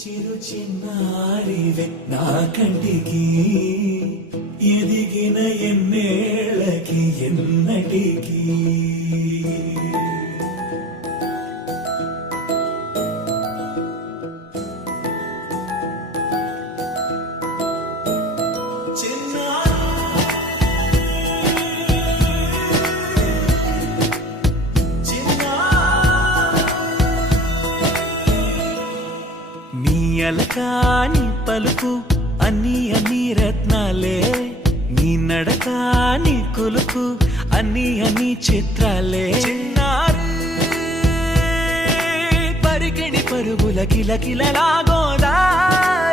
చిరు చిన్నారివే నా కంటికి ఎదిగిన ఎన్నేళ్ళకి ఎన్నటికి అలకాని పలుకు అన్ని అన్ని రత్నాలే నీ నడక నీ కులుకు అన్ని అన్ని చిత్రాలే చిన్నారు పరికిణి పరుగుల కిలకిలలా గోదారి